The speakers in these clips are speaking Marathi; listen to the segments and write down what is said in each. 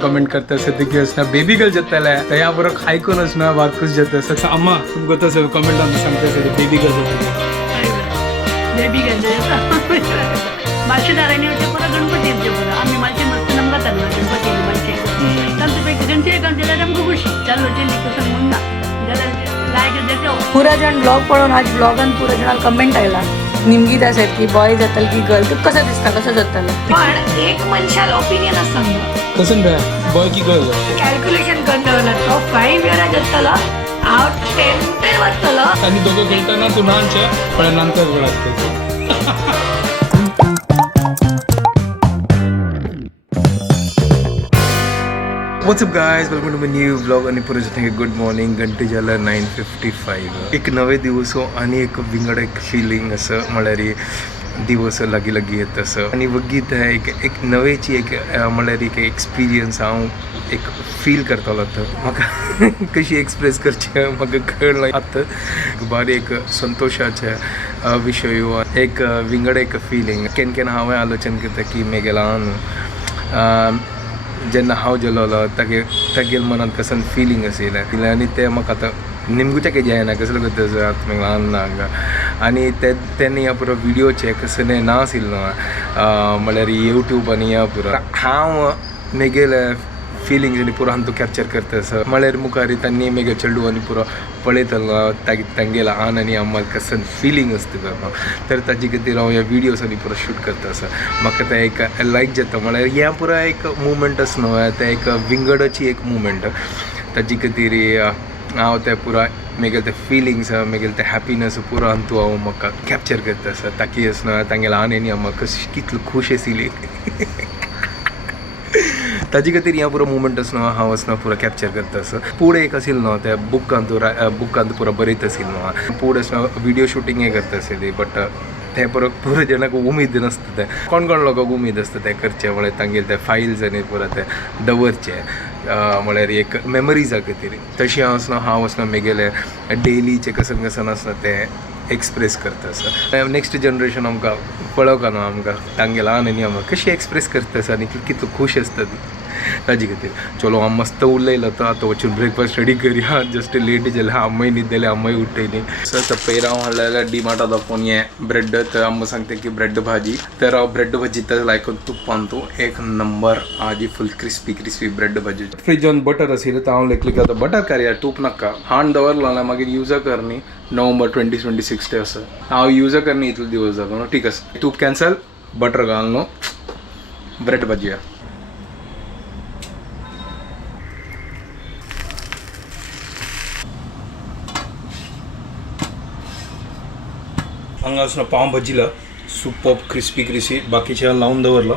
कमेंट करते देखिए बेबी गर्ल जत्ताला तर या बरोबर खायकूनच ना बारकूच जत्ता अम्मा तुमको तसं कमेंट आमचं सांगते बेबी गर्ल जत्ता बेबी मासे दाराने होते पुरा गणपती येते पुरा आम्ही मासे मस्त नमका चाललो गणपती मासे त्यांच्यापैकी गणपती एक आमच्या आमको खुशी चाललो ते लिखून मुन्ना लायक देते पुरा जण ब्लॉग पळून आज ब्लॉगान पुरा जणांना कमेंट आयला निमगी त्यास की बॉय जातल की गर्ल तू कसं दिसता कसं जातलं पण एक मनशाला ओपिनियन असतं कसं बॉय की गर्ल कॅल्क्युलेशन करता टॉप 5 वेळा जातला आउट 10 वाजतला आणि दोघं खेळताना तू लहानच्या पण नंतर वेळ असते what's up guys welcome to my new blog आणि परत गुड मॉर्निंग घंटे झाला 9:55 एक नवे दिवस आणि एक विंगड एक फिलिंग असं म्हळ्यार दिवस लागी लागी येत असं आणि वगीत एक नवेची एक म्हळ्यार एक एक्सपिरियन्स हांव एक फील करतालो तर म्हाका कशी एक्सप्रेस करचे म्हाका कळना आतां बारी एक संतोषाचे विशय एक विंगड एक फिलिंग केन्ना हांवें आलोचन करता की मेगेलान जेन्ना हांव जेलोलो तागेल मनात कसं फिलिंग आशिल्लें आनी तें म्हाका आतां निमगुच्या के जायना कसलो करता आतां म्हाका ल्हान आनी तेन्ना ह्या पुरो विडिओचे कसं ना आशिल्लो म्हळ्यार यूट्यूब आनी ह्या पुरो हांव मेगेले फिलिंग्स आनी पुरो हांव कॅप्चर करता म्हळ्यार मुखार तांणी मेगे चेडू आनी पुरो पळयतलो तांगेला आन आनी अम्मा कसं फिलिंग आसता तर ताजे खातीर हांव ह्या विडियोज आनी पुरो शूट करता म्हाका तें एक लायक जाता म्हळ्यार ह्या पुरो एक मुवमेंट आसा न्हू तें एक विंगडाची एक मुवमेंट ताजे खातीर हांव तें पुरो मेगेल ते फिलिंग्स मेगेल ते हॅपिनस पुरो हांतू हांव म्हाका कॅप्चर करता ताकी आसना तांगेला आन आनी अम्मा कशी कितलो खूश आशिल्ली ताजे खातीर ह्या पुरो मुवमेंट आसना हांव आसना पुरो कॅप्चर करता पुढे एक आशिल्लो न्हू ते बुकांत पुरो बरयत आशिल्लो न्हू पुढे आसना विडियो शुटींग करता आशिल्ली बट ते पुरो जाणांक उमेद नासता ते कोण लोकांक उमेद आसता ते करचे म्हळ्यार तांगेले ते फायल्स आनी पुरो ते दवरचे म्हळ्यार एक मेमरीजा खातीर तशी हांव आसना मेगेले डेलीचे कसन आसना ते एक्सप्रेस करता नेक्स्ट जनरेशन आमकां पळोवका न्हू आमकां तांगेला आनी आमकां कशी एक्सप्रेस करता आनी कितलो खूश आसता ती ताजे खातीर चलो हांव मस्त उरलेलो तो आतां वचून ब्रेकफास्ट रेडी करया जस्ट लेट जालें अम्माय न्हिदलेले अम्माय उठयली सर पयरा हांव हाडलेले डिमार्टांत आपूण हें ब्रेड तर अम्मा सांगता की ब्रेड भाजी तर हांव ब्रेड भाजी तर लायक तुप्पान तूं एक नंबर आजी फुल क्रिस्पी ब्रेड भाजी फ्रिजान बटर आशिल्लें तर हांव लेखलें आतां बटर करया तूप नाका हांड दवरलो जाल्यार मागीर यूजा कर न्ही नोव्हेंबर 2026 ते आसा हांव यूजा कर न्ही इतलो दिवस जालो न्हू ठीक आसा तूप कॅन्सल बटर घाल न्हू ब्रेड भाजी हांगा आसना पाव भाजीला सुपर क्रिस्पी बाकीचे लावून दवरलो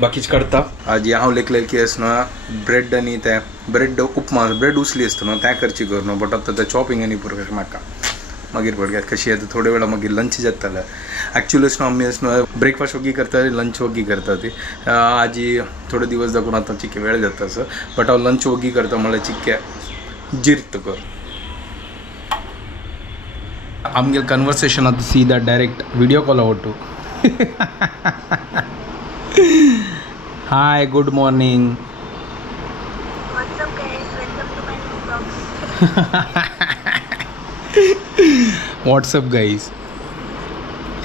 बाकीच काडटा आजी हांव लेखलें की आसना ब्रेड आनी ते ब्रेड उपमा ब्रेड उसली आसता न्हू तें करची कर न्हू बट आतां तें चॉपिंग आनी पुरो नाका मागीर पळयात कशी येता थोडे वेळा मागीर लंच जाताले एक्चुअली आसना आमी आसना ब्रेकफास्ट वगी करता लंच वगी करता ती आजी थोडे दिवस दाखवून आतां चिक्के वेळ जाता बट हांव लंच वगी करता म्हळ्यार चिक्के जिर्त कर आमगे कन्वर्सेशन आतां सीधा डायरेक्ट व्हिडिओ कॉल आवडटू hi good morning what's up guys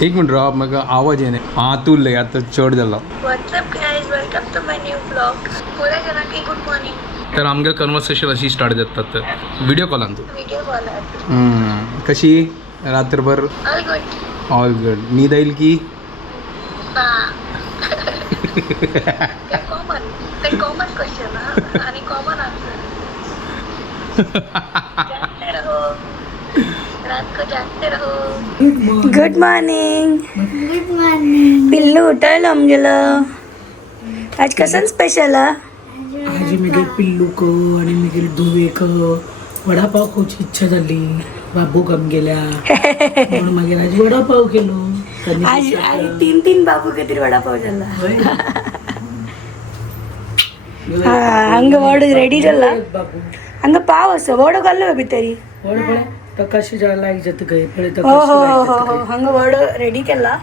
एक मिनट राव म्हाका आवाज येना हां तू लय आतां चड जाला what's up guys welcome to my new blog पुरा जणांकी गुड मॉर्निंग तर आमगे कन्वर्सेशन अशी स्टार्ट जातात व्हिडिओ कॉलान तू व्हिडिओ कॉल कशी रात्रभर ऑल गुड न्हीद येईल की कॉमन क्वेश्चन आणि कॉमन आन्सर रात को जागते रहो गुड मॉर्निंग पिल्लू उठल आमगेलं आज कसं स्पेशल आज मेरे पिल्लू को आणि मेरे धुवे को वडापाव खावची इच्छा झाली बाबू कम गेल्या म्हणून मागीर आज वडापाव केलो आज 3 बाबू खातीर वडापाव झाला हंग वड रेडी जाला हंग पाव असो वडो घाल्लो भितरी वड पळय तो कशी जाला जात गय पळय तो हो हो हो हो हंग वड रेडी केला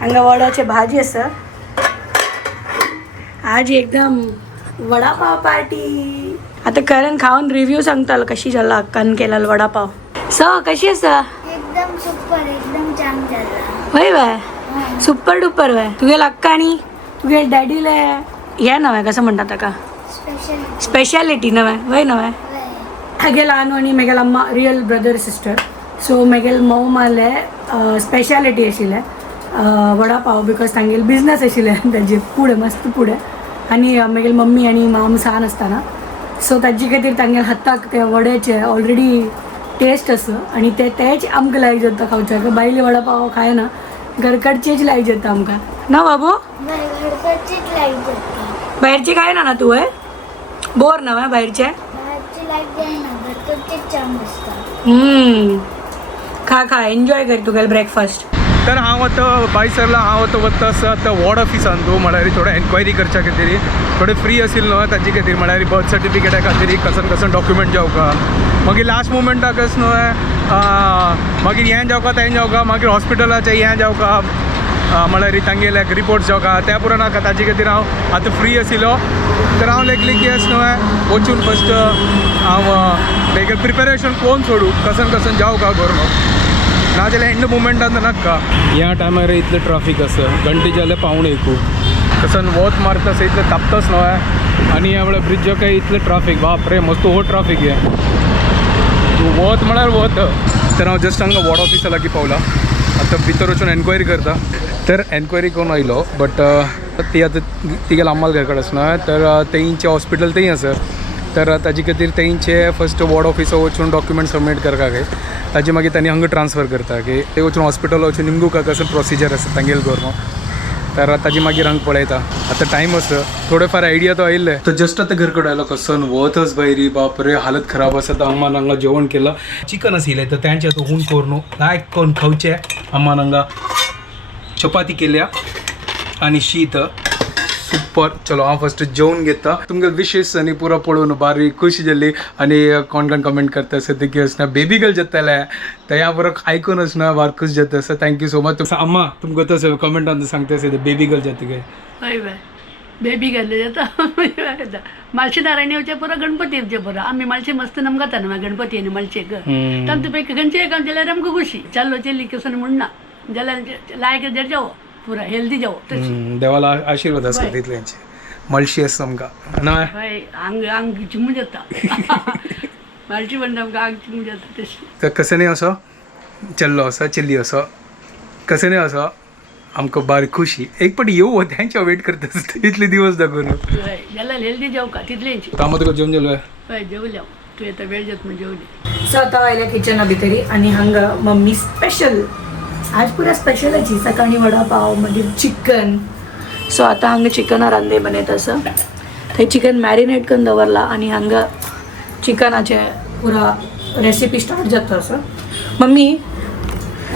हंग वडाची भाजी आसा आज एकदम वडापाव पार्टी. आता करण खाऊन रिव्ह्यू सांगताल कशी झाला अक्कान केला वडापाव. कशी असा एकदम सुपर एकदम छान झाला. वय बाय सुपर डुपर वय तुगे अक्का आणि तुगे डॅडीला या नव्हे कसं म्हणतात का स्पेशल स्पेशालिटी नव्हे वय नव्हे हागे ल्हान आणि मेगेल अम्मा रियल ब्रदर सिस्टर सो मेगेल मऊ माले स्पेशालिटी आशिल्ले वडापाव बिकॉज तांगेल बिझनस आशिल्ले ताजे पुढे मस्त पुढे आणि मेगेल मम्मी आणि माम सान असताना सो ताजे खातीर तांगेल हाताक ते वड्याचे ऑलरेडी टेस्ट असं आणि तेच आमकां लायक जाता खावच्याक भायले वडापाव खायना घरकडचेच लायक जाता आमकां ना बाबू घरकडचीच लाईट जाते. बाहेरचे काय ना तू आहे बोर नव्हे बाहेरचे बाहेरची लाईट जाय ना घरकडचीच छान दिसतात. खा एन्जॉय कर तुगेल ब्रेकफास्ट. तर हांव आतां बायसरला हांव आतां वता आतां वॉर्ड ऑफिसान तूं म्हळ्यार थोडे एन्क्वायरी करच्या खातीर थोडे फ्री आशिल्लो न्हय ताजे खातीर म्हळ्यार बर्थ सर्टिफिकेटा खातीर कसन डॉक्युमेंट जावका मागीर लास्ट मुमेंटाक न्हय मागीर हें जावका तें जावका मागीर हॉस्पिटलाचें हें जावका म्हळ्यार तांगेले रिपोर्ट्स जावका त्या पुरो नाका ताजे खातीर हांव आतां फ्री आशिल्लो तर हांव लागली की न्हय वचून फस्ट हांव बेगीन प्रिपेरेशन कोण सोडूं कसन जावका गोरमो नाजाल्यार एंड मुमेंटान नाका ह्या टायमार इतलें ट्राफीक आसा घंटे जाल्यार पावणे एकू कसन वत मारता आसा इतलें तापताच न्हय आनी ह्या वेळार ब्रिजाक इतलें ट्राफीक बाप रे मस्त हो ट्राफीक हे वत म्हळ्यार वत. तर हांव जस्ट हांगा वॉर्ड ऑफिसा लागीं पावला आतां भितर वचून एन्क्वायरी करता तर एन्क्वायरी करून आयलो बट ती आतां तिगेल अम्माल घरा कडेन आसना तर तेंचे हॉस्पिटल थंय आसा तर ताजे खातीर तेंचे फस्ट वॉर्ड ऑफिसा वचून डॉक्युमेंट सबमीट करता काय ताजे मागीर तांणी हांगा ट्रान्सफर करता की ते वचून हॉस्पिटल वचून निमगूका कसं प्रोसिजर आसा तांगेल गोरमो तर ताजी मागीर हांगा पळयता आतां टायम आसा थोडे फार आयडिया तो आयिल्ले तर जस्ट आतां घर कडेन आयलो कसन वतच भायरी बाप रे हालत खराब आसा तर अम्मान हांगा जेवण केलं चिकन आशिल्लें तर तेंचे आतां हून करून लायक करून खावचें अम्मान हांगा चपाती केल्या आनी शीत सुपर चलो हांव फस्ट जेवून घेता तुमगे विशेस आनी पुरो पळोवन बारीक खुश जाली आनी कोण कमेंट करता आसा ते की असना बेबी गर्ल जाताले तर ह्या बरो आयकून असना बार खुश जाता आसा थँक्यू सो मच अम्मा तुमकां तसं कमेंटान सांगता आसा बेबी गर्ल जाता काय हय बाय बेबी घाल्ले जाता मालशे नारायण येवचे पुरो गणपती येवचे पुरो आमी मालशे मस्त नमगाता न्हू गणपती आनी मालशेक तांतू पैकी खंयचे काम जाल्यार आमकां खुशी चाललो चली कसं म्हणना जाल्यार लायक जावं पुरा हेल्दी जावं तशी देवाला आशीर्वाद आसा तितल्यांचे मळशी आसा आमकां ना हय आंग चिमू जाता मालशी म्हणटा आमकां आंग चिमू जाता तशी तर कसं असो चल्लो असो चिल्ली असो कसं असो आमकां बारी खुशी एक पाटी येऊ त्यांच्या वेट करता इतले दिवस दाखवून हय जाल्यार हेल्दी जावका तितलेंची कामां तुका जेवण जेवलो हय जेवल्या तूं येता वेळ जात म्हण जेवली सो आतां आयल्या किचना भितरी आनी हांगा मम्मी स्पेशल आज पुरा स्पेशलाची सकाळी वडापाव मागीर चिकन सो आतां हांगा चिकना रांदे बनयत आसा थंय चिकन मॅरिनेट करून दवरला आनी हांगा चिकनाचे पुरा रेसिपी स्टार्ट जाता आसा मम्मी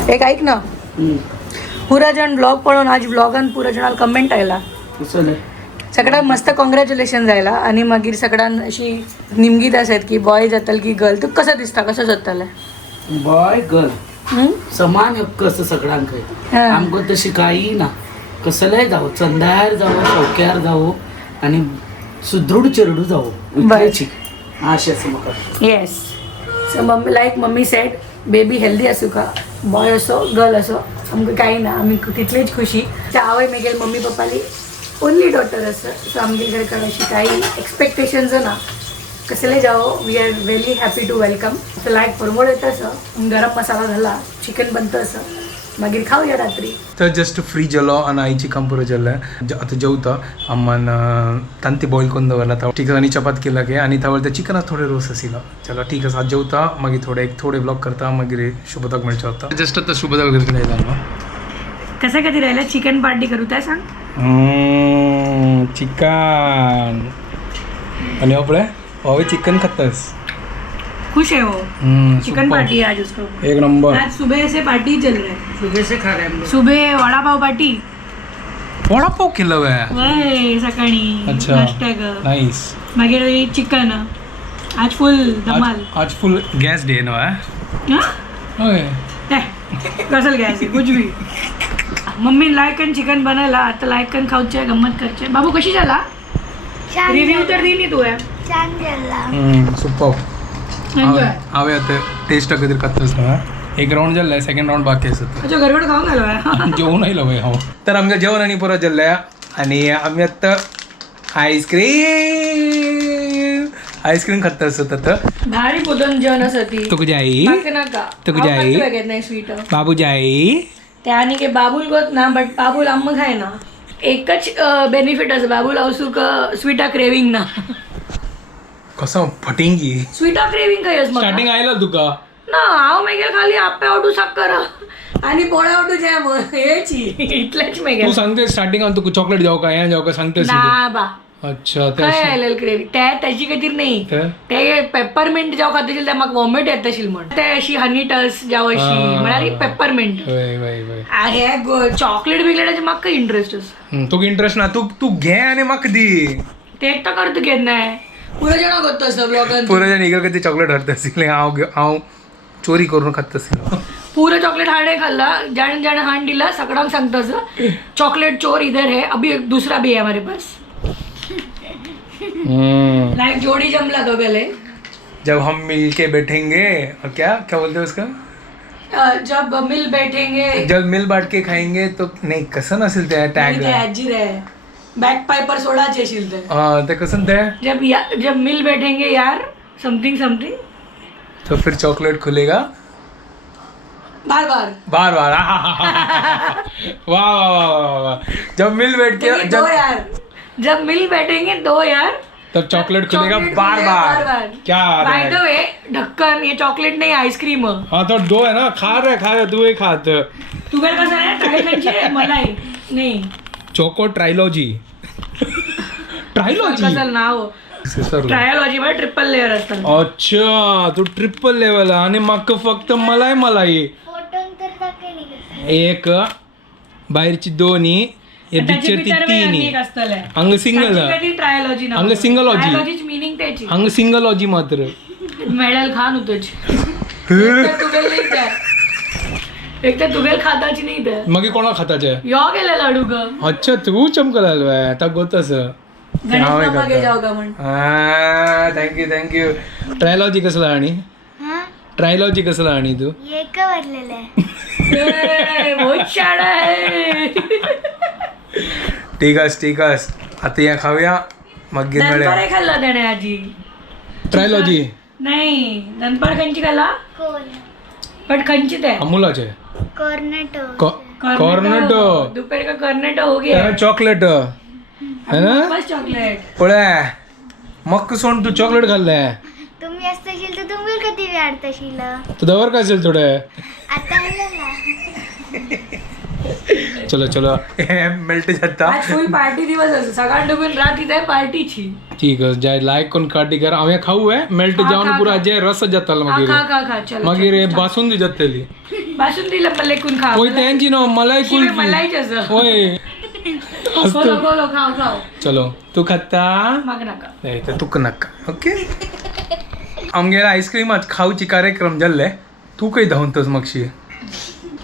एक ऐक ना पुरा जण ब्लॉग पळोवन आज ब्लॉगान पुरा जणांक कमेंट आयला सगळ्यांक मस्त कॉंग्रॅच्युलेशन जायला आणि मागीर सगळ्यांक अशी निमगीत आसात की बॉय जातल की गर्ल तू कसं दिसता कसं जातलें बॉय गर्ल समान हक्क असं सगळ्यांकडे आमकां तशी काही ना कसलेय जावं चंदार जावं चौक्यार जावं आणि सुदृढ चेरडू जावं उतरायची आशा आसा म्हाका येस सो मम्मी लायक मम्मी सेड बेबी हेल्दी आसूं का बॉय असो गर्ल असो आमकां काही ना आमी तितलीच खुशी आवय मेगेल मम्मी पप्पाली ओनली डॉटर आसा सो आमगे घरा अशी काही एक्सपेक्टेशन्स ना कसले जावो we are very happy to welcome so लायक परमोड येता असं गरम मसाला घाला चिकन बनतं असं मागीर खाऊया रात्री तर जस्ट फ्री जालो आनी आईची काम पुरो जाल्लें आतां जेवता अम्मान तांती बॉयल करून दवरला ठीक आनी चपात केला गे आनी तावळ त्या चिकनाक थोडे रोस आशिल्लो चलो ठीक आसा जेवता मागीर थोडे ब्लॉग करता मागीर शुभदाक मेळचो आता जस्ट आतां शुभदाक घर कडेन आयला न्हू कशा खातीर आयला चिकन पार्टी करू काय सांग चिकन आनी हो पळय हो चिकन खातास खुश है वो चिकन पार्टी है आज उसको एक नंबर आज सुबह से पार्टी चल रहा है सुबह से खा रहे हैं हम लोग सुबह वड़ा पाव पार्टी वडापाव केलं वे वय सकाळी अच्छा नाश्त्याक नाईस मागीर चिकन आज फुल धमाल आज फुल गॅस डे नो हाँ? होय कसल गॅस कुछ भी मम्मी लायकन चिकन बनायला आता लायकन खाऊचे गंमत करचे बाबू कशी झाला छान रिव्ह्यू तर झाला. दिली तू आहे छान झाला. सुपर एन्जॉय हांवें आतां टेस्ट खातीर खाताच एक रावंड जाल्ले सेकंड रावंड बाकी आसा अच्छा गडबड खाऊन घालवा जेवण आयलो पळय हांव तर आमकां जेवण आनी परत जाल्लें आनी आमी आतां आईस्क्रीम खाता आसत आतां भारी पोदन जेवणासाठी तुका जाई नाका नाका तुका जाई? नाही स्वीट बाबू जाई ते आणि के बाबूल गोत ना बट बाबूल आम्ही खाय ना एकच बेनिफिट असं बाबूल औसुक स्वीटा क्रेविंग ना कसो फटिंगी स्वीटा क्रेविंग खायस मग स्टार्टिंग आयलो तुका ना हांव मागीर खाली आप्पे वाटू साखर आणि पोळ्या वाटू जॅम हेची इतलेच तू मागीर सांगते स्टार्टिंग हांव तुका चॉकलेट जावं काय हें जावं काय सांगतेस ना बा अच्छा ते काय आयलेल क्रेविंग त्याची खातीर नाही तर? ते पेपरमिंट जेव्हा खाताशील ते म्हाका वॉमिट येत आशिल म्हण ते अशी हनी टस जावं अशी म्हळ्यार पेपरमिंट वय वय वय हे चॉकलेट बिकलेटाचे म्हाका इंटरेस्ट आसा तुका इंटरेस्ट ना तू घे आनी म्हाका दी ते एकटा करता घेत नाही पुरो जाणां करता असता ब्लॉगान पुरो जाण इगल कधी चॉकलेट हाडटा आसले हांव चोरी करून खाता आसलो पूरा चॉकलेट हाणे खाल्ला जाने जाने हाण दिला सगळ्यांक सांगता असं चॉकलेट चोर इधर है अभी एक दूसरा भी है हमारे पास लाइक जोड़ी जमला दो गले जब हम मिलके बैठेंगे और क्या क्या बोलते हैं उसका जब मिल बैठेंगे जब मिल बांट के खाएंगे तो नाही कसं नसेल ते टॅग आजी रे बॅक पायपर सोडाचे असेल ते ते कसं ते जब मिल बैठेंगे यार समथिंग समथिंग तो फिर चॉकलेट खुलेगा बार बार बार बार वाह वाह वाह वाह वाह जब मिल बैठ के दो यार जब मिल बैठेंगे दो यार तब चॉकलेट खुलेगा चॉकलेट बार खुलेगा बार क्या बाय द वे ढक्कन ये चॉकलेट नहीं आइसक्रीम हाँ तो दो है ना खा रहे तू ही खात तुझे कसं आहे ट्रायलची मलाई नाही चोको ट्रायलॉजी ट्रायलॉजी कसं नाव ट्रायलॉजी मध्ये ट्रिपल लेअर असतात अच्छा तू ट्रिपल लेवल आणि मग फक्त मलाई फोटोन तर दाखवली कसं. एक बाहेरची दोन्ही हे पिक्चरची तिन्ही अंग सिंगल ट्रायलॉजी अंग सिंगलॉजी ट्रायलॉजीच मिनिंग त्याची अंग सिंगलॉजी मात्र मेडल खान होतच एक तर तुगेल खाताची नाही तर मग कोणा खाताचे यो गेले लाडू ग अच्छा तू चमकला आता गोतस गणेश बाबा गे जाऊ का म्हण थँक्यू ट्रायलॉजी कसला आणि हा ट्रायलॉजी कसला आणि तू एक भरलेलं आहे. बहुत शाळा आहे ठीक आहेस आता या खाऊया मग घेत दनपार खाल्ला त्याने आजी ट्रायलॉजी नाही दनपार खंची खाल्ला कोण बट खंची ते अमूलाचे कॉर्नेटो. कॉर्नेटो दोपहर का कर्नेटो हो गया चॉकलेट है ना बस चॉकलेट पळ्या मग सोड तू चॉकलेट खाल्लंय तुम्ही असताशील तर तुम्ही कधी वाढताशील तू दवर काय असेल थोडं आता आलं ना. चलो मेल्ट जाता आज फुल पार्टी दिवस असं सकाळ डुबून रात्री आहे पार्टीची ठीक आहे जाय लायक कोण काटी कर हांवें खाऊ आहे मेल्ट खा, जाऊन खा, पुरा खा. जे रस जाताल मागीर खा चल मागीर हे बासुंदी जातली बासुंदीला पल्लेकून खा होय त्यांची नो मलाई कुल्फी मलाईच असं होय खोलो खाऊ चलो तू खाता माग नका नाही तर तुक नका ओके आमगेला आईस्क्रीम खाऊची कार्यक्रम जाल्ले तू काही धावतोस मागशी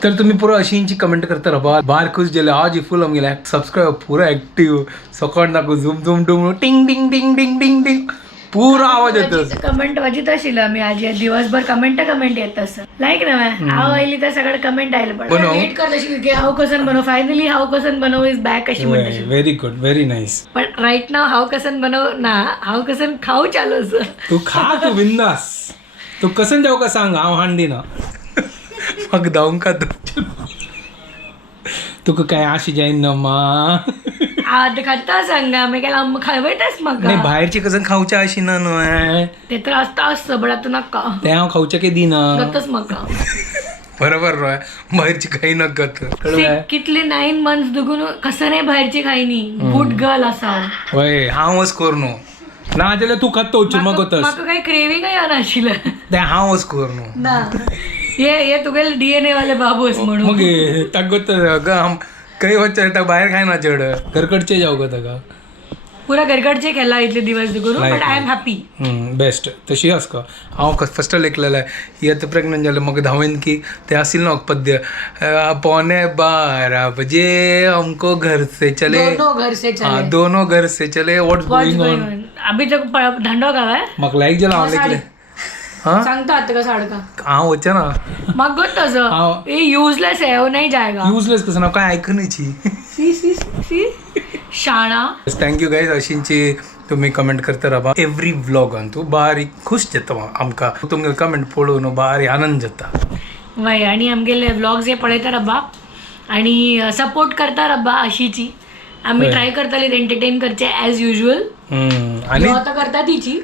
तर तुम्ही पुरो अशींची कमेंट करता राहा बार खुश जाले आज फुल आमगेला सबस्क्राईब पुरो ऍक्टिव्ह सकाळ नाकू झुम झुम डुम टिंग टिंग टिंग टिंग टिंग टिंग पुरा आवाज येतो कमेंट वाचित असेल आम्ही आज दिवसभर कमेंट येत असं लाईक ना हाव आयली तर सगळं कमेंट आयलं पण बनव. वेट करत असेल की हाव कसन बनव फायनली हाव कसन बनव इज बॅक अशी म्हणते व्हेरी गुड व्हेरी नाईस पण राईट नाव हाव कसन बनव ना हाव कसन खाऊ चालू असं तू खा तू बिंदास तू कसं जाऊ का सांग हांव हांडी ना मग धावून का तुका काय अशी जाईन ना मा आज खाता सांगा मी काय खावयताच मग नाही बाहेरची कसं खाऊच्या अशी ना न्हय ते तर असतं बडा तू नका ते हांव खाऊच्या के दिना गतच मग बरोबर रोय बाहेरची काही न गत कितले 9 मंथ्स दुगून कसं नाही बाहेरची खायनी गुड गर्ल असा होय हांवच करनो ना जाल्यार तू खातो मग होतस म्हाका काही क्रेविंग आहे नाशिल ते हांवच करनो ना ये तुगेल डीएनए वाले बाबूस म्हणून मग ताक गोत ग काही वच्चे बाहेर खाय ना चड घरकडचे जाऊ ग ताका पुरा गरगडचे केला इतले दिवस करून but I am happy. Best तशी आस का हांव फस्ट लेखलेलं आहे ही आता प्रेग्नंट जालें म्हाका धांवेन की ते आसिल ना पद्य पौने 12 बजे हमको घर से चले दोनों घर से चले व्हाट्स गोइंग ऑन अभी तक धंडो गाव आहे म्हाका लायक जाला हांव लेखलें हाँ सांगता आता का साडका हांव वच्चे ना मग गोट तसं ये यूजलेस है वो नहीं जाएगा. युजलेस कसं ना काय आयकनीची सी शाणा. थँक्यू गायज अशींची तुम्ही कमेंट करता राहा एवरी व्लॉगान तू बारी खुश जाता आमकां तुमगे कमेंट पळोवन बारी आनंद जाता वय आणि आमगेले व्लॉग्स हे पळयता रब्बा आणि सपोर्ट करता रब्बा अशीची आम्ही ट्राय करताले एंटरटेन करचे ॲज युजल आणि आता करता तिची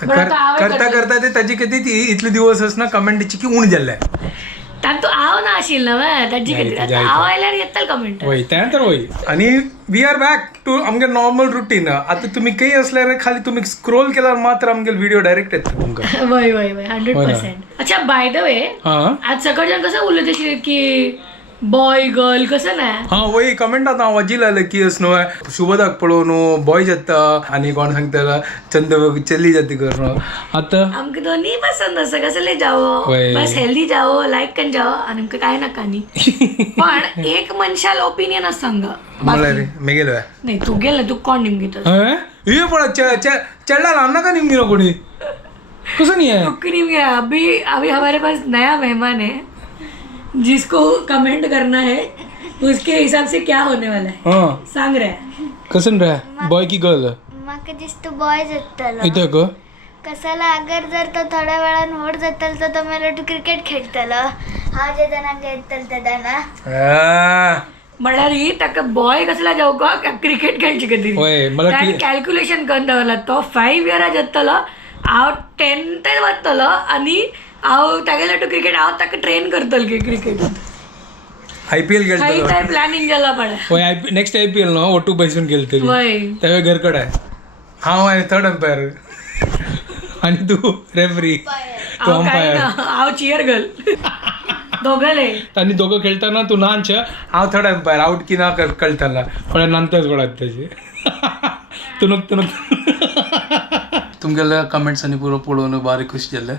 करता करता ते ताजी किती ती इतले दिवस ना कमेंटची की उण जाल्ले त्यात तू आव ना आशील ना त्याची किती आव आयल्यार येतल कमेंट वय त्यानंतर वय आणि वी आर बॅक टू आमगे नॉर्मल रुटीन आता तुम्ही काही असल्यार खाली तुम्ही स्क्रोल केल्यार मात्र आमगे व्हिडिओ डायरेक्ट येतात तुमका वय वय वय 100%. अच्छा बाय द वे आज सकाळच्यान कसं उलयत आशिल्ले की बॉय गर्ल कसं नाही हा वय कमेंट आता वाजी लायले की असनो शुभदाक पळोवन बॉय जाता आणि कोण सांगता चंद चली जाती करणं आता आमकां दोन्ही पसंद असं कसं ले जावो बस हेल्दी जावो लाईक कन जावो आणि आमकां काय नाका न्ही पण एक मनशाल ओपिनियन असं सांग मला रे मी गेलो नाही तू गेला तू कोण निमगित ये पण चढ़ा लाना का निमगिनो कोणी कसं नाही आहे तुक्की निमगे अभी हमारे पास नया मेहमान है जिसको कमेंट करना है उसके हिसाब से क्या होने वाला है हाँ सांग रहा कसं रे बॉय की गर्ल म्हाका दिसता बॉय जातलो इथं ग कसाला अगर जर तो थोड्या वेळान व्हड जातलो तर तो मला क्रिकेट खेळटलो हांव जे जाणांक येतलो ते जाणा म्हळ्यार ही ताका बॉय कसला जाऊ का क्रिकेट खेळची कधी होय मला कॅल्क्युलेशन करून दवरला तो 5 इयरा जातलो हांव 10th वतलो आणि हांव तागेलो टू क्रिकेट हांव ताका ट्रेन करतलो की क्रिकेट IPL खेळतो काय प्लॅनिंग जाला पडा होय नेक्स्ट IPL नो ओटू बैसून गेलते वय त्यावेळी घरकडे आहे हांव आहे थर्ड अंपायर आणि तू रेफरी तू अंपायर हांव चियर गर्ल दोघले आणि दोघं खेळताना तू नाच हांव थर्ड अंपायर आउट की ना कळताना पण नंतर गोळात त्याचे तुनक तुमगेल्या कमेंट्स आनी पुरो पळोवन बारी खुश जाले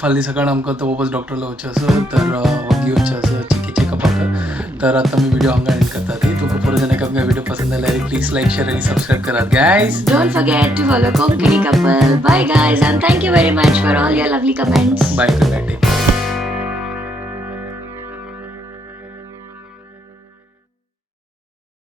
फाल्यां सकाळ आमकां तो वापस डॉक्टरला वचचें आसा तर वगी वचचें आसा चेकअपाक तर आतां आमी व्हिडिओ हांगा एंड करतात तुमकां परत जेन्ना आमकां व्हिडिओ पसंद आयल्यार प्लीज लायक शेअर आनी सबस्क्राईब करात guys Don't forget to follow Konkani Couple. Bye guys and thank you very much for all your lovely comments. Bye good night